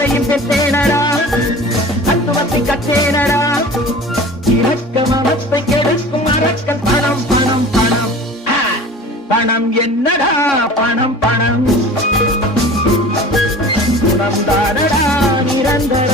அதையும் பெற்றேனடா தத்துவத்தை கற்றேனடா இரக்க மனத்தை கெடுக்கும் அரக்கன் பணம் பணம் பணம் பணம் என்னடா பணம் பணம் குணம் தானடா நிரந்தர